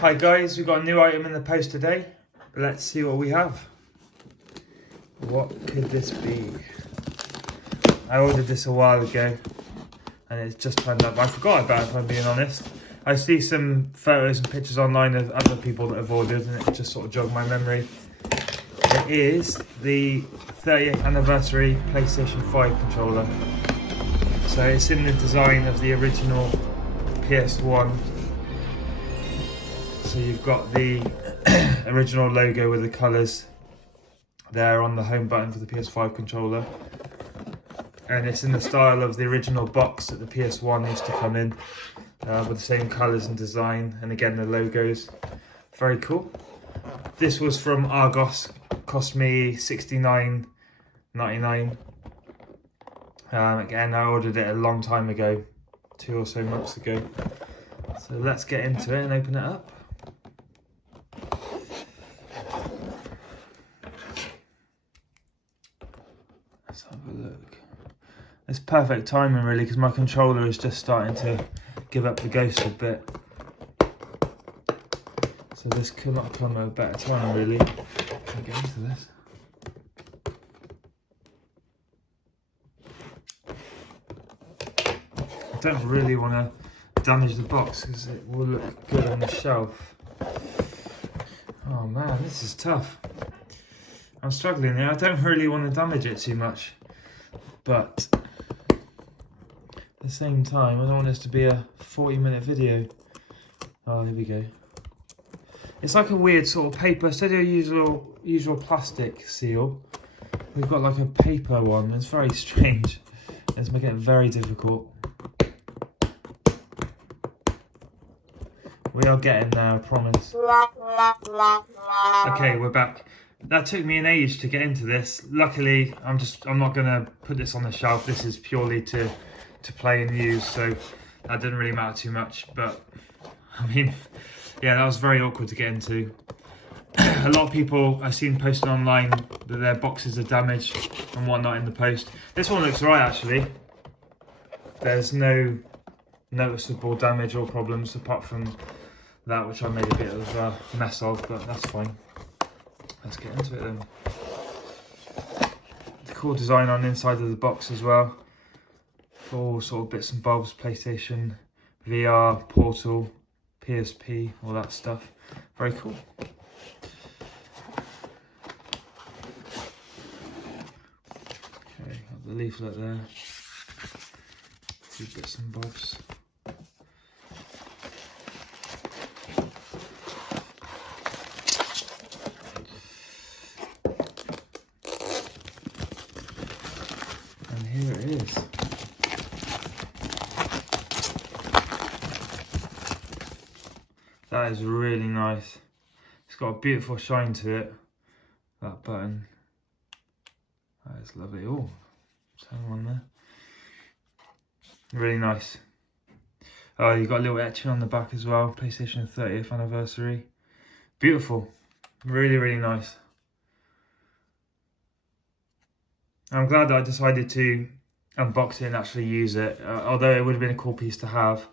Hi guys, we've got a new item in the post today. Let's see what we have. What could this be? I ordered this a while ago and it's just turned up. I forgot about it, if I'm being honest. I see some photos and pictures online of other people that have ordered and it just sort of jogged my memory. It is the 30th anniversary PlayStation 5 controller. So it's in the design of the original PS1. So you've got the original logo with the colours there on the home button for the PS5 controller. And it's in the style of the original box that the PS1 used to come in, with the same colours and design, and again the logos. Very cool. This was from Argos, cost me $69.99. Again, I ordered it a long time ago, 2 or so months ago. So let's get into it and open it up. Let's have a look. It's perfect timing really, because my controller is just starting to give up the ghost a bit. So this could not come at a better time really. Can I get into this? I don't really want to damage the box because it will look good on the shelf. Oh man, this is tough. I'm struggling here. I don't really want to damage it too much, but at the same time, I don't want this to be a 40-minute video. Oh, here we go. It's like a weird sort of paper. Instead of usual plastic seal, we've got like a paper one. It's very strange. It's making it very difficult. We are getting there, I promise. Okay, we're back. That took me an age to get into this. Luckily, I'm not gonna put this on the shelf. This is purely to play and use, so that didn't really matter too much. But I mean, yeah, that was very awkward to get into. A lot of people I've seen posting online that their boxes are damaged and whatnot in the post. This one looks alright actually. There's no noticeable damage or problems apart from that, which I made a bit of a mess of, but that's fine. Let's get into it then. The cool design on the inside of the box as well. All sort of bits and bobs, PlayStation, VR, Portal, PSP, all that stuff. Very cool. Okay, got the leaflet there. A few bits and bobs. And here it is. That is really nice. It's got a beautiful shine to it. That button. That is lovely. Oh, same one there. Really nice. Oh, you've got a little etching on the back as well. PlayStation 30th anniversary. Beautiful. Really, really nice. I'm glad that I decided to unbox it and actually use it. Although it would have been a cool piece to have.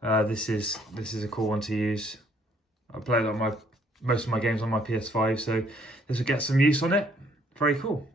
This is a cool one to use. I play most of my games on my PS5, so this will get some use on it. Very cool.